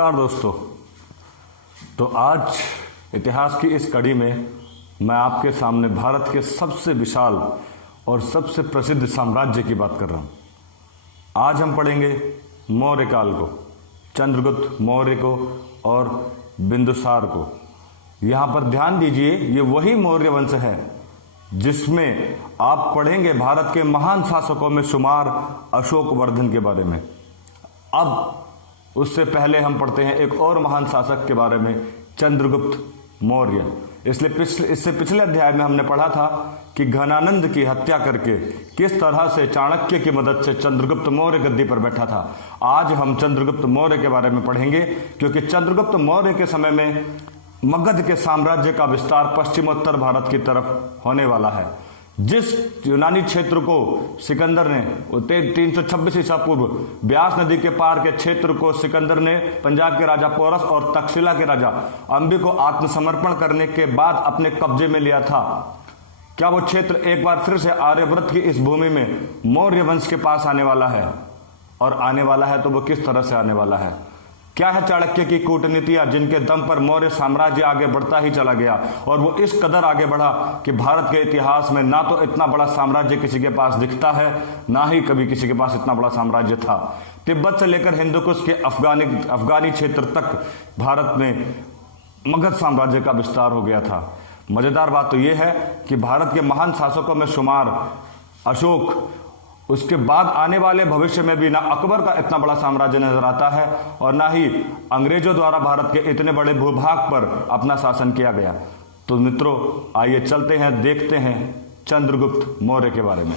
नमस्कार दोस्तों। तो आज इतिहास की इस कड़ी में मैं आपके सामने भारत के सबसे विशाल और सबसे प्रसिद्ध साम्राज्य की बात कर रहा हूं। आज हम पढ़ेंगे मौर्य काल को, चंद्रगुप्त मौर्य को और बिंदुसार को। यहां पर ध्यान दीजिए, ये वही मौर्य वंश है जिसमें आप पढ़ेंगे भारत के महान शासकों में शुमार अशोक वर्धन के बारे में। अब उससे पहले हम पढ़ते हैं एक और महान शासक के बारे में, चंद्रगुप्त मौर्य। इससे पिछले अध्याय में हमने पढ़ा था कि घनानंद की हत्या करके किस तरह से चाणक्य की मदद से चंद्रगुप्त मौर्य गद्दी पर बैठा था। आज हम चंद्रगुप्त मौर्य के बारे में पढ़ेंगे, क्योंकि चंद्रगुप्त मौर्य के समय में मगध के साम्राज्य का विस्तार पश्चिमोत्तर भारत की तरफ होने वाला है। जिस यूनानी क्षेत्र को सिकंदर ने 326 ईसा पूर्व ब्यास नदी के पार के क्षेत्र को सिकंदर ने पंजाब के राजा पोरस और तक्षशिला के राजा अंबी को आत्मसमर्पण करने के बाद अपने कब्जे में लिया था, क्या वो क्षेत्र एक बार फिर से आर्यव्रत की इस भूमि में मौर्य वंश के पास आने वाला है? और आने वाला है तो वो किस तरह से आने वाला है? क्या है चाणक्य की कूटनीतियां जिनके दम पर मौर्य साम्राज्य आगे बढ़ता ही चला गया, और वो इस कदर आगे बढ़ा कि भारत के इतिहास में ना तो इतना बड़ा साम्राज्य किसी के पास दिखता है, ना ही कभी किसी के पास इतना बड़ा साम्राज्य था। तिब्बत से लेकर हिंदुकुश के अफगानी क्षेत्र तक भारत में मगध साम्राज्य का विस्तार हो गया था। मजेदार बात तो यह है कि भारत के महान शासकों में शुमार अशोक, उसके बाद आने वाले भविष्य में भी ना अकबर का इतना बड़ा साम्राज्य नजर आता है और ना ही अंग्रेजों द्वारा भारत के इतने बड़े भूभाग पर अपना शासन किया गया। तो मित्रों, आइए चलते हैं, देखते हैं चंद्रगुप्त मौर्य के बारे में।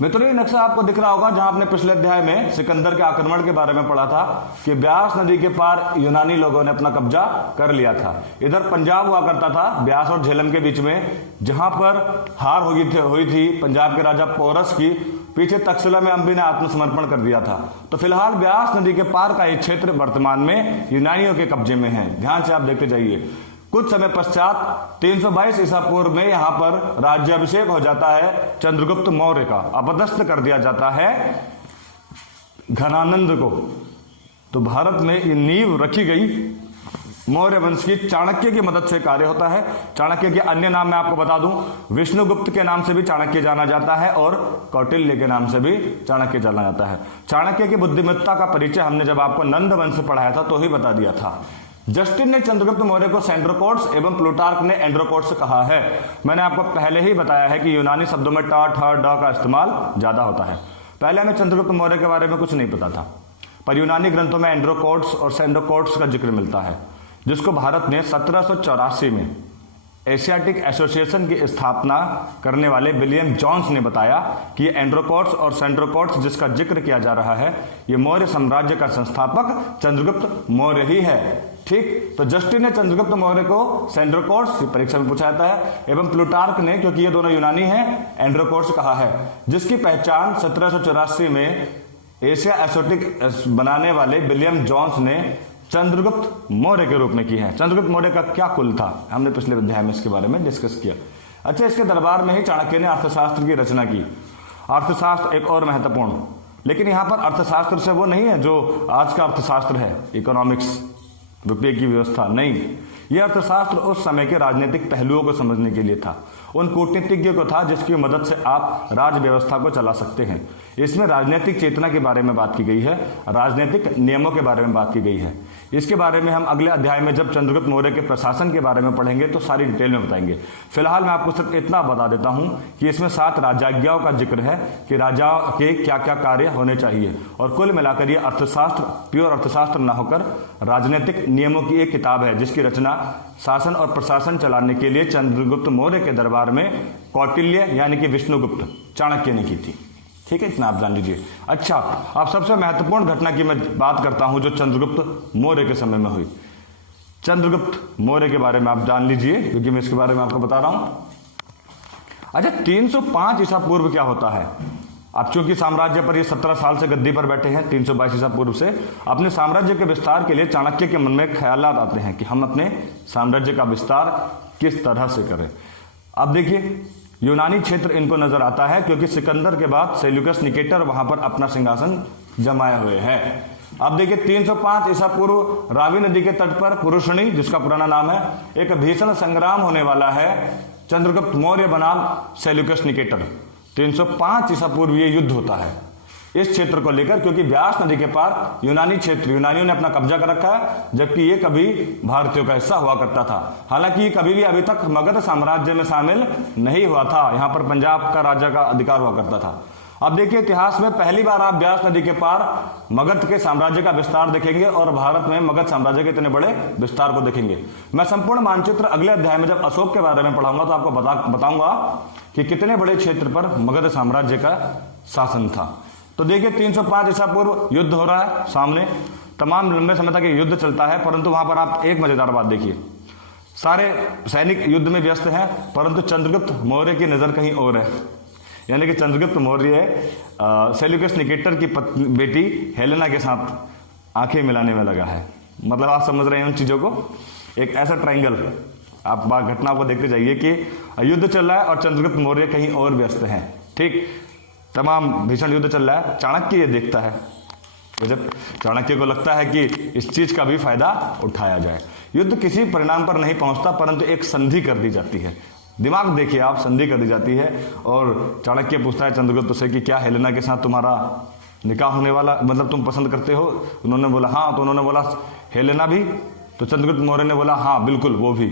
मित्रों, ये नक्शा आपको दिख रहा होगा जहां आपने पिछले अध्याय में सिकंदर के आक्रमण के बारे में पढ़ा था कि ब्यास नदी के पार यूनानी लोगों ने अपना कब्जा कर लिया था। इधर पंजाब हुआ करता था ब्यास और झेलम के बीच में, जहां पर हार हुई थी पंजाब के राजा पोरस की। पीछे तक्षशिला में अंबी ने आत्मसमर्पण कर दिया था। तो फिलहाल ब्यास नदी के पार का एक क्षेत्र वर्तमान में यूनानियों के कब्जे में है। ध्यान से आप देखते जाइए। कुछ समय पश्चात 322 ईसा पूर्व में यहां पर राज्याभिषेक हो जाता है चंद्रगुप्त मौर्य का, अपदस्थ कर दिया जाता है घनानंद को। तो भारत में ये नींव रखी गई मौर्य वंश की। चाणक्य की मदद से कार्य होता है। चाणक्य के अन्य नाम मैं आपको बता दूं, विष्णुगुप्त के नाम से भी चाणक्य जाना जाता है और कौटिल्य के नाम से भी चाणक्य जाना जाता है। चाणक्य की बुद्धिमत्ता का परिचय हमने जब आपको नंद वंश पढ़ाया था तो ही बता दिया था। जस्टिन ने चंद्रगुप्त मौर्य को सेंड्रोकोट्स एवं प्लूटार्क ने एंड्रोकोट्स कहा है। मैंने आपको पहले ही बताया है कि यूनानी शब्दों में ट, ठ, ड का इस्तेमाल ज्यादा होता है। पहले हमें चंद्रगुप्त मौर्य के बारे में कुछ नहीं पता था, पर यूनानी ग्रंथों में एंड्रोकोट्स और सेंड्रोकोट्स का जिक्र मिलता है, जिसको भारत ने 1784 में एशियाटिक एसोसिएशन की स्थापना करने वाले विलियम जॉन्स ने बताया कि ये एंड्रोकोट्स और सेंड्रोकोट्स जिसका जिक्र किया जा रहा है, ये मौर्य साम्राज्य का संस्थापक चंद्रगुप्त मौर्य ही है। ठीक, तो जस्टिन ने चंद्रगुप्त मौर्य को सेंड्रोकोट्स की परीक्षा में पूछा जाता है, एवं प्लूटार्क ने, क्योंकि ये दोनों यूनानी हैं, एंड्रोकोट्स कहा है, जिसकी पहचान 1784 में एशिया एसोटिक बनाने वाले विलियम जॉन्स ने चंद्रगुप्त मौर्य के रूप में की है। चंद्रगुप्त मौर्य का क्या कुल था, हमने पिछले अध्याय में इसके बारे में डिस्कस किया। अच्छा, इसके दरबार में ही चाणक्य ने अर्थशास्त्र की रचना की। अर्थशास्त्र एक और महत्वपूर्ण, लेकिन यहां पर अर्थशास्त्र से वो नहीं है जो आज का अर्थशास्त्र है, इकोनॉमिक्स, रुपये की व्यवस्था, नहीं। यह अर्थशास्त्र उस समय के राजनीतिक पहलुओं को समझने के लिए था, उन कूटनीतिज्ञों को था जिसकी मदद से आप राज व्यवस्था को चला सकते हैं। इसमें राजनीतिक चेतना के बारे में बात की गई है, राजनीतिक नियमों के बारे में बात की गई है। इसके बारे में हम अगले अध्याय में जब चंद्रगुप्त मौर्य के प्रशासन के बारे में पढ़ेंगे तो सारी डिटेल में बताएंगे। फिलहाल मैं आपको सिर्फ इतना बता देता हूं कि इसमें 7 राजाज्ञाओं का जिक्र है कि राजा के क्या क्या कार्य होने चाहिए, और कुल मिलाकर ये अर्थशास्त्र प्योर अर्थशास्त्र न होकर राजनीतिक नियमों की एक किताब है, जिसकी रचना शासन और प्रशासन चलाने के लिए चंद्रगुप्त मौर्य के दरबार में कौटिल्य यानी कि विष्णुगुप्त चाणक्य ने की थी। ठीक है, इतना आप जान लीजिए। अच्छा, अब सबसे महत्वपूर्ण घटना की मैं बात करता हूं जो चंद्रगुप्त मौर्य के समय में हुई। चंद्रगुप्त मौर्य के बारे में आप जान लीजिए, क्योंकि मैं इसके बारे में आपको बता रहा हूं। अच्छा, 305 ईसा पूर्व क्या होता है? अब चूंकि साम्राज्य पर ये 17 साल से गद्दी पर बैठे हैं, 322 ईसा पूर्व से अपने साम्राज्य के विस्तार के लिए चाणक्य के मन में ख्यालात आते हैं कि हम अपने साम्राज्य का विस्तार किस तरह से करें। अब देखिए, यूनानी क्षेत्र इनको नजर आता है, क्योंकि सिकंदर के बाद सेल्यूकस निकेटर वहां पर अपना सिंहासन जमाए हुए हैं। अब देखिए 305 ईसा पूर्व रावी नदी के तट पर पुरुषणी, जिसका पुराना नाम है, एक भीषण संग्राम होने वाला है चंद्रगुप्त मौर्य बनाम सेल्यूकस निकेटर। 305 ईसा पूर्व ये युद्ध होता है इस क्षेत्र को लेकर, क्योंकि ब्यास नदी के पार यूनानी क्षेत्र, यूनानियों ने अपना कब्जा कर रखा है, जबकि ये कभी भारतीयों का हिस्सा हुआ करता था। हालांकि ये कभी भी अभी तक मगध साम्राज्य में शामिल नहीं हुआ था, यहां पर पंजाब का राजा का अधिकार हुआ करता था। अब देखिए इतिहास में पहली बार आप ब्यास नदी के पार मगध के साम्राज्य का विस्तार देखेंगे और भारत में मगध साम्राज्य के इतने बड़े विस्तार को देखेंगे। मैं संपूर्ण मानचित्र अगले अध्याय में जब अशोक के बारे में पढ़ाऊंगा तो आपको बताऊंगा कि कितने बड़े क्षेत्र पर मगध साम्राज्य का शासन था। तो देखिए 305 ईसा पूर्व युद्ध हो रहा है सामने, तमाम लंबे समय तक ये युद्ध चलता है, परंतु वहां पर आप एक मजेदार बात देखिए, सारे सैनिक युद्ध में व्यस्त हैं, परंतु चंद्रगुप्त मौर्य की नजर कहीं और है। यानी कि चंद्रगुप्त मौर्य सेल्यूकस निकेटर की बेटी हेलेना के साथ आंखें मिलाने में लगा है। मतलब आप समझ रहे हैं उन चीजों को, एक ऐसा ट्रायंगल आप घटना को देखते जाइए कि युद्ध चल रहा है और चंद्रगुप्त मौर्य कहीं और व्यस्त हैं। ठीक, तमाम भीषण युद्ध चल रहा है, चाणक्य ये देखता है, जब चाणक्य को लगता है कि इस चीज का भी फायदा उठाया जाए। युद्ध किसी परिणाम पर नहीं पहुंचता, परंतु एक संधि कर दी जाती है। दिमाग देखिए आप, संधि कर दी जाती है और चाणक्य पूछता है चंद्रगुप्त से कि क्या हेलेना के साथ तुम्हारा निकाह होने वाला, मतलब तुम पसंद करते हो? उन्होंने बोला हाँ, तो उन्होंने बोला हेलेना भी? तो चंद्रगुप्त मौर्य ने बोला हाँ बिल्कुल वो भी।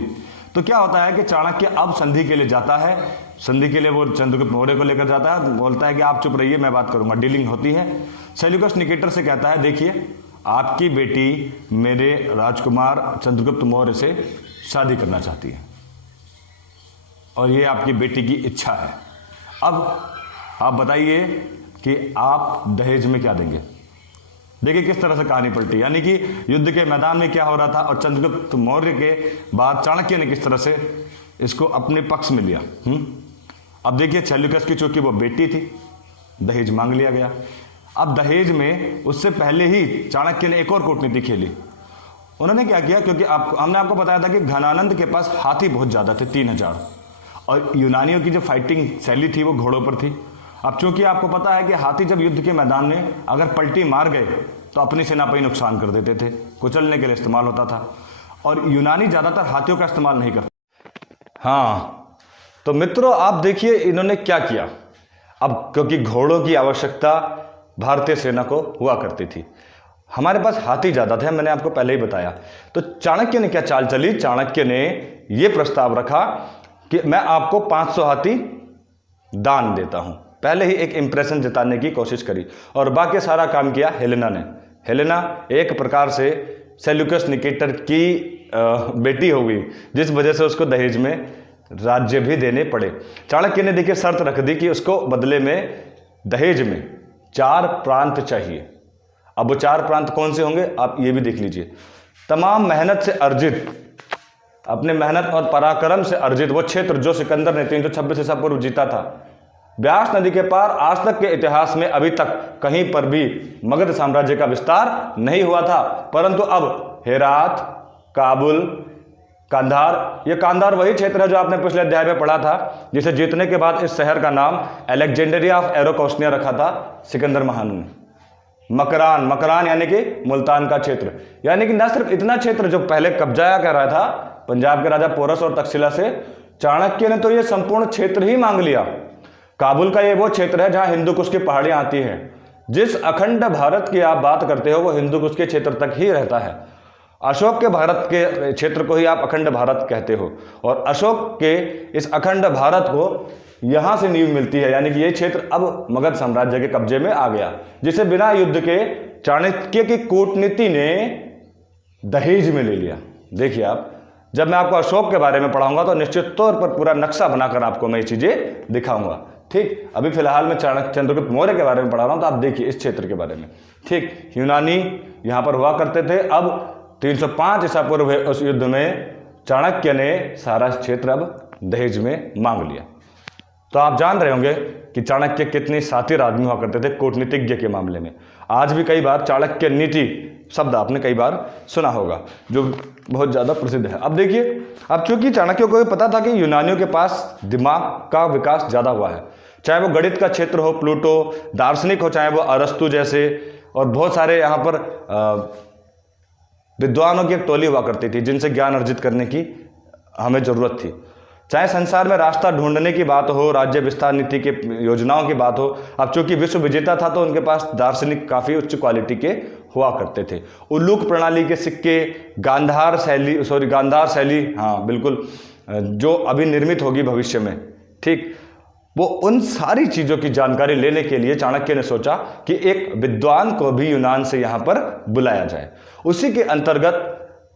तो क्या होता है कि चाणक्य अब संधि के लिए जाता है, संधि के लिए वो चंद्रगुप्त मौर्य को लेकर जाता है, बोलता है कि आप चुप रहिए, मैं बात करूंगा, डीलिंग होती है। सेल्यूकस निकेटर से कहता है देखिए आपकी बेटी मेरे राजकुमार चंद्रगुप्त मौर्य से शादी करना चाहती है और ये आपकी बेटी की इच्छा है। अब आप बताइए कि आप दहेज में क्या देंगे। देखिए किस तरह से कहानी पलटी, यानी कि युद्ध के मैदान में क्या हो रहा था और चंद्रगुप्त मौर्य के बाद चाणक्य ने किस तरह से इसको अपने पक्ष में लिया। अब देखिए सेल्यूकस की चूंकि वो बेटी थी, दहेज मांग लिया गया। अब दहेज में उससे पहले ही चाणक्य ने एक और कूटनीति खेली। उन्होंने क्या किया, क्योंकि हमने आपको बताया था कि घनानंद के पास हाथी बहुत ज्यादा थे, 3000, और यूनानियों की जो फाइटिंग शैली थी वो घोड़ों पर थी। अब चूंकि आपको पता है कि हाथी जब युद्ध के मैदान में अगर पलटी मार गए तो अपनी सेना पर ही नुकसान कर देते थे, कुचलने के लिए इस्तेमाल होता था, और यूनानी ज्यादातर हाथियों का इस्तेमाल नहीं करते। हाँ तो मित्रों आप देखिए इन्होंने क्या किया। अब क्योंकि घोड़ों की आवश्यकता भारतीय सेना को हुआ करती थी, हमारे पास हाथी ज्यादा थे, मैंने आपको पहले ही बताया। तो चाणक्य ने क्या चाल चली, चाणक्य ने यह प्रस्ताव रखा कि मैं आपको 500 हाथी दान देता हूं। पहले ही एक इंप्रेशन जताने की कोशिश करी और बाकी सारा काम किया हेलेना ने। हेलेना एक प्रकार से सेल्यूकस निकेटर की बेटी हो गई, जिस वजह से उसको दहेज में राज्य भी देने पड़े। चाणक्य ने देखिए शर्त रख दी कि उसको बदले में दहेज में 4 प्रांत चाहिए। अब वो 4 प्रांत कौन से होंगे आप ये भी देख लीजिए। तमाम मेहनत से अर्जित, अपने मेहनत और पराक्रम से अर्जित वो क्षेत्र जो सिकंदर ने 326 ईसा पूर्व जीता था। ब्यास नदी के पार आज तक के इतिहास में अभी तक कहीं पर भी मगध साम्राज्य का विस्तार नहीं हुआ था, परंतु अब हेरात, काबुल, कांधार, ये कांधार वही क्षेत्र है जो आपने पिछले अध्याय में पढ़ा था, जिसे जीतने के बाद इस शहर का नाम अलेक्जेंड्रिया ऑफ एरोकोस्निया रखा था सिकंदर महान ने। मकरान, मकरान यानी कि मुल्तान का क्षेत्र, यानी कि न सिर्फ इतना क्षेत्र जो पहले कब्जा कर रहा था पंजाब के राजा पोरस और तक्षशिला से, चाणक्य ने तो ये संपूर्ण क्षेत्र ही मांग लिया। काबुल का ये वो क्षेत्र है जहां हिंदू कुश की पहाड़ियां आती हैं। जिस अखंड भारत की आप बात करते हो वो हिंदू कुश के क्षेत्र तक ही रहता है। अशोक के भारत के क्षेत्र को ही आप अखंड भारत कहते हो, और अशोक के इस अखंड भारत को यहां से नींव मिलती है, यानी कि ये क्षेत्र अब मगध साम्राज्य के कब्जे में आ गया, जिसे बिना युद्ध के चाणक्य की कूटनीति ने दहेज में ले लिया। देखिए आप, जब मैं आपको अशोक के बारे में पढ़ाऊंगा तो निश्चित तौर पर पूरा नक्शा बनाकर आपको मैं ये चीजें दिखाऊंगा। ठीक, अभी फिलहाल मैं चंद्रगुप्त मौर्य के बारे में पढ़ा रहा हूं, तो आप देखिए इस क्षेत्र के बारे में। ठीक, यूनानी यहां पर हुआ करते थे। अब 305 ईसा पूर्व उस युद्ध में चाणक्य ने सारा क्षेत्र अब दहेज में मांग लिया। तो आप जान रहे होंगे कि चाणक्य कितनी शातिर आदमी हुआ करते थे कूटनीतिज्ञ के मामले में। आज भी कई बार चाणक्य नीति शब्द आपने कई बार सुना होगा, जो बहुत ज्यादा प्रसिद्ध है। अब देखिए, अब चूंकि चाणक्य को पता था कि यूनानियों के पास दिमाग का विकास ज्यादा हुआ है, चाहे वो गणित का क्षेत्र हो, प्लूटो, दार्शनिक हो, चाहे वो अरस्तु जैसे और बहुत सारे यहाँ पर विद्वानों की एक टोली हुआ करती थी जिनसे ज्ञान अर्जित करने की हमें जरूरत थी। चाहे संसार में रास्ता ढूंढने की बात हो, राज्य विस्तार नीति के योजनाओं की बात हो, अब चूंकि विश्व विजेता था तो उनके पास दार्शनिक काफी उच्च क्वालिटी के हुआ करते थे। उल्लूक प्रणाली के सिक्के, गांधार शैली, हाँ बिल्कुल, जो अभी निर्मित होगी भविष्य में, ठीक, वो उन सारी चीजों की जानकारी लेने के लिए चाणक्य ने सोचा कि एक विद्वान को भी यूनान से यहां पर बुलाया जाए। उसी के अंतर्गत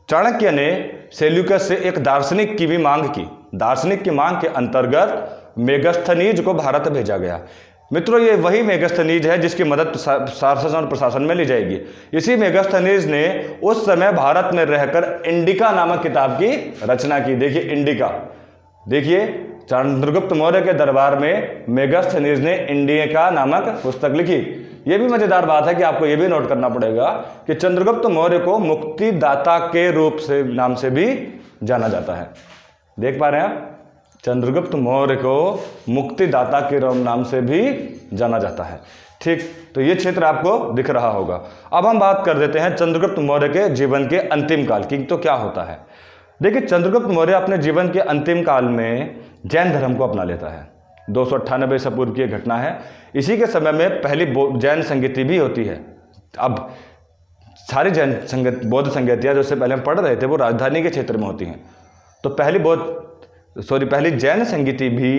चाणक्य ने सेल्यूकस से एक दार्शनिक की भी मांग की। दार्शनिक की मांग के अंतर्गत मेगस्थनीज को भारत भेजा गया। मित्रों, ये वही मेगस्थनीज है जिसकी मदद शासन और प्रशासन में ली जाएगी। इसी मेगस्थनीज ने उस समय भारत में रहकर इंडिका नामक किताब की रचना की। देखिए इंडिका, देखिए चंद्रगुप्त मौर्य के दरबार में मेगस्थनीज ने इंडिका नामक पुस्तक लिखी। यह भी मजेदार बात है कि आपको यह भी नोट करना पड़ेगा कि चंद्रगुप्त मौर्य को मुक्तिदाता के रूप से नाम से भी जाना जाता है। देख पा रहे हैं आप, चंद्रगुप्त मौर्य को मुक्तिदाता के नाम से भी जाना जाता है। ठीक, तो ये क्षेत्र आपको दिख रहा होगा। अब हम बात कर देते हैं चंद्रगुप्त मौर्य के जीवन के अंतिम काल की, तो क्या होता है। देखिए, चंद्रगुप्त मौर्य अपने जीवन के अंतिम काल में जैन धर्म को अपना लेता है। 298 ईसा पूर्व की घटना है। इसी के समय में पहली जैन संगति भी होती है। अब सारी जैन संगत बौद्ध संगतियाँ जो इससे पहले हम पढ़ रहे थे वो राजधानी के क्षेत्र में होती हैं। तो पहली जैन संगति भी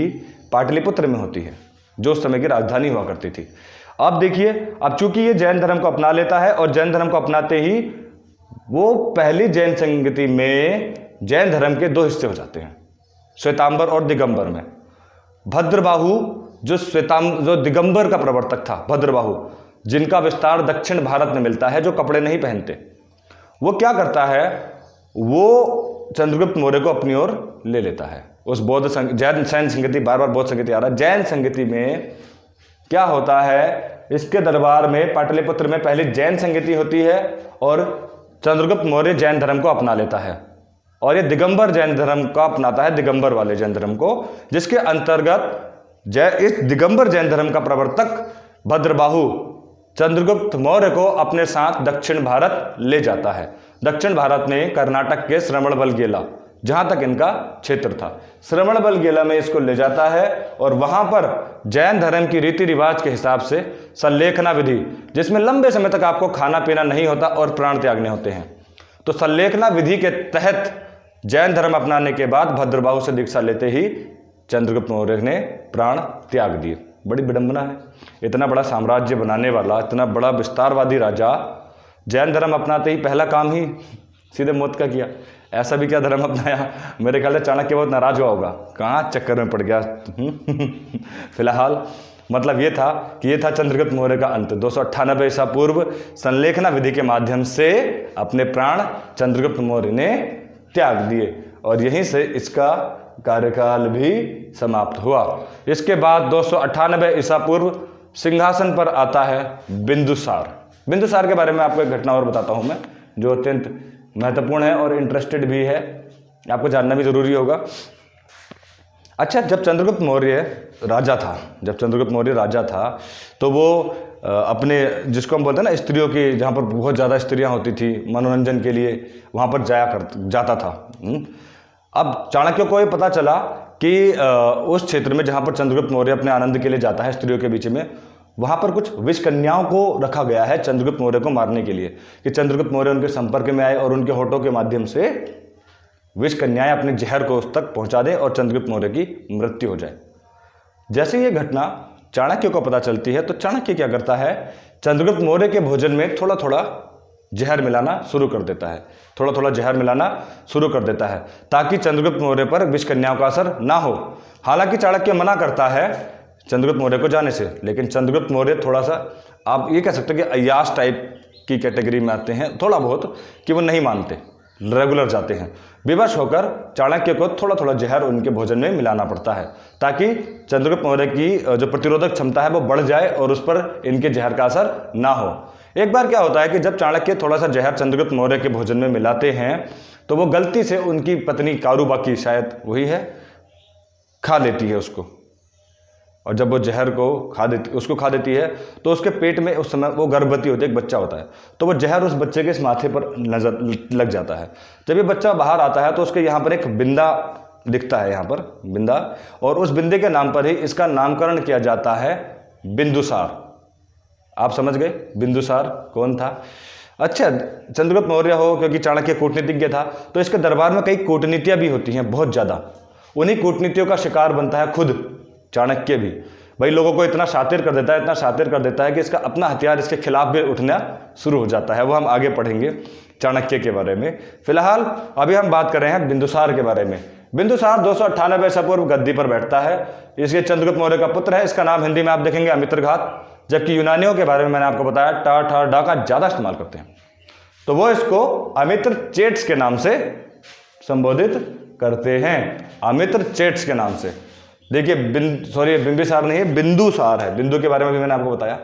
पाटलिपुत्र में होती है, जो उस समय की राजधानी हुआ करती थी। अब देखिए, अब चूंकि ये जैन धर्म को अपना लेता है और जैन धर्म को अपनाते ही वो पहली जैन संगति में जैन धर्म के दो हिस्से हो जाते हैं, श्वेतांबर और दिगंबर में। भद्रबाहु जो दिगंबर का प्रवर्तक था, भद्रबाहु, जिनका विस्तार दक्षिण भारत में मिलता है, जो कपड़े नहीं पहनते, वो क्या करता है, वो चंद्रगुप्त मौर्य को अपनी ओर ले लेता है। उस जैन संगति, बार बार बौद्ध संगति आ रहा है, जैन संगति में क्या होता है, इसके दरबार में पाटलिपुत्र में पहले जैन संगति होती है और चंद्रगुप्त मौर्य जैन धर्म को अपना लेता है और ये दिगंबर जैन धर्म का अपनाता है, दिगंबर वाले जैन धर्म को, जिसके अंतर्गत इस दिगंबर जैन धर्म का प्रवर्तक भद्रबाहु चंद्रगुप्त मौर्य को अपने साथ दक्षिण भारत ले जाता है। दक्षिण भारत में कर्नाटक के श्रवणबेलगोला, जहां तक इनका क्षेत्र था, श्रवणबेलगोला में इसको ले जाता है और वहां पर जैन धर्म की रीति रिवाज के हिसाब से संलेखना विधि, जिसमें लंबे समय तक आपको खाना पीना नहीं होता और प्राण त्यागने होते हैं, तो संलेखना विधि के तहत जैन धर्म अपनाने के बाद भद्रबाहु से दीक्षा लेते ही चंद्रगुप्त मौर्य ने प्राण त्याग दिए। बड़ी विडंबना है, इतना बड़ा साम्राज्य बनाने वाला, इतना बड़ा विस्तारवादी राजा जैन धर्म अपनाते ही पहला काम ही सीधे मौत का किया। ऐसा भी क्या धर्म अपनाया, मेरे ख्याल से चाणक्य बहुत नाराज हुआ होगा, कहाँ चक्कर में पड़ गया। फिलहाल मतलब ये था कि ये था चंद्रगुप्त मौर्य का अंत। 298 ईसा पूर्व संलेखना विधि के माध्यम से अपने प्राण चंद्रगुप्त मौर्य ने त्याग दिए और यहीं से इसका कार्यकाल भी समाप्त हुआ। इसके बाद 298 ईसा पूर्व सिंहासन पर आता है बिंदुसार। बिंदुसार के बारे में आपको एक घटना और बताता हूं मैं, जो अत्यंत महत्वपूर्ण है और इंटरेस्टेड भी है, आपको जानना भी जरूरी होगा। अच्छा, जब चंद्रगुप्त मौर्य राजा था, तो वो अपने, जिसको हम बोलते हैं ना स्त्रियों की, जहाँ पर बहुत ज़्यादा स्त्रियाँ होती थी मनोरंजन के लिए, वहाँ पर जाता था। अब चाणक्य को ये पता चला कि उस क्षेत्र में जहाँ पर चंद्रगुप्त मौर्य अपने आनंद के लिए जाता है स्त्रियों के बीच में, वहाँ पर कुछ विष कन्याओं को रखा गया है चंद्रगुप्त मौर्य को मारने के लिए, कि चंद्रगुप्त मौर्य उनके संपर्क में आए और उनके होठों के माध्यम से विष कन्याएं अपने जहर को उस तक पहुंचा दें और चंद्रगुप्त मौर्य की मृत्यु हो जाए। जैसे ये घटना चाणक्य को पता चलती है तो चाणक्य क्या करता है, चंद्रगुप्त मौर्य के भोजन में थोड़ा थोड़ा जहर मिलाना शुरू कर देता है, ताकि चंद्रगुप्त मौर्य पर विष कन्याओं का असर ना हो। हालांकि चाणक्य मना करता है चंद्रगुप्त मौर्य को जाने से, लेकिन चंद्रगुप्त मौर्य थोड़ा सा, आप ये कह सकते हो कि अय्याश टाइप की कैटेगरी में आते हैं थोड़ा बहुत, कि वो नहीं मानते, रेगुलर जाते हैं। विवश होकर चाणक्य को थोड़ा थोड़ा जहर उनके भोजन में मिलाना पड़ता है, ताकि चंद्रगुप्त मौर्य की जो प्रतिरोधक क्षमता है वो बढ़ जाए और उस पर इनके जहर का असर ना हो। एक बार क्या होता है कि जब चाणक्य थोड़ा सा जहर चंद्रगुप्त मौर्य के भोजन में मिलाते हैं तो वो गलती से उनकी पत्नी कारूबाकी, शायद वही है, खा लेती है उसको। और जब वो जहर को उसको खा देती है तो उसके पेट में उस समय वो गर्भवती होती है, एक बच्चा होता है, तो वो जहर उस बच्चे के इस माथे पर नजर लग जाता है। जब ये बच्चा बाहर आता है तो उसके यहाँ पर एक बिंदा दिखता है, यहाँ पर बिंदा, और उस बिंदे के नाम पर ही इसका नामकरण किया जाता है बिंदुसार। आप समझ गए बिंदुसार कौन था? अच्छा, चंद्रगुप्त मौर्य हो, क्योंकि चाणक्य कूटनीतिज्ञ था, तो इसके दरबार में कई कूटनीतियाँ भी होती हैं, बहुत ज़्यादा। उन्हीं कूटनीतियों का शिकार बनता है खुद चाणक्य भी। भाई लोगों को इतना शातिर कर देता है, इतना शातिर कर देता है कि इसका अपना हथियार इसके खिलाफ भी उठना शुरू हो जाता है। वो हम आगे पढ़ेंगे चाणक्य के बारे में। फिलहाल अभी हम बात कर रहे हैं बिंदुसार के बारे में। बिंदुसार 298 ईसा पूर्व गद्दी पर बैठता है। इसके चंद्रगुप्त मौर्य का पुत्र है। इसका नाम हिंदी में आप देखेंगे अमित्रघात, जबकि यूनानियों के बारे में मैंने आपको बताया टा ठा डा का ज़्यादा इस्तेमाल करते हैं, तो वो इसको अमित्रचेट्स के नाम से संबोधित करते हैं, अमित्रचेट्स के नाम से। देखिए बिंबिसार नहीं है, बिंदुसार है। बिंदु के बारे में भी मैंने आपको बताया,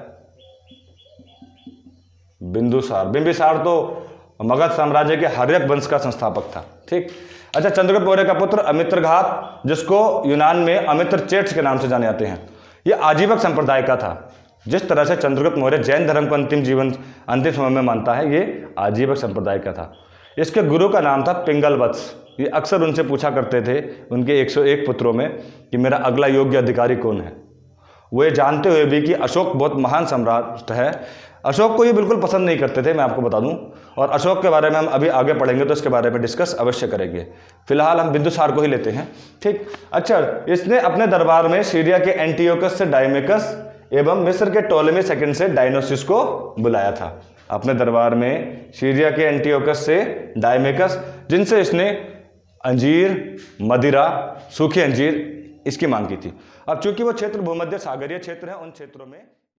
बिंदुसार। बिंबिसार तो मगध साम्राज्य के हर्यक वंश का संस्थापक था। ठीक। अच्छा, चंद्रगुप्त मौर्य का पुत्र अमित्रघात, जिसको यूनान में अमित्रचेट्स के नाम से जाने जाते हैं, ये आजीवक संप्रदाय का था। जिस तरह से चंद्रगुप्त मौर्य जैन धर्म को अंतिम समय में मानता है, ये आजीवक संप्रदाय का था। इसके गुरु का नाम था पिंगलवत्स। ये अक्सर उनसे पूछा करते थे, उनके 101 पुत्रों में, कि मेरा अगला योग्य अधिकारी कौन है। वो ये जानते हुए भी कि अशोक बहुत महान सम्राट है, अशोक को ये बिल्कुल पसंद नहीं करते थे, मैं आपको बता दूं। और अशोक के बारे में हम अभी आगे पढ़ेंगे तो इसके बारे में डिस्कस अवश्य करेंगे। फिलहाल हम बिंदुसार को ही लेते हैं। ठीक। अच्छा, इसने अपने दरबार में सीरिया के एंटियोकस से डायमेकस एवं मिस्र के टोलेमी सेकंड से डायनोसिस को बुलाया था। अपने दरबार में सीरिया के एंटियोकस से डायमेकस, जिनसे इसने अंजीर, मदिरा, सूखे अंजीर इसकी मांग की थी। अब चूंकि वो क्षेत्र भूमध्य सागरीय क्षेत्र है, उन क्षेत्रों में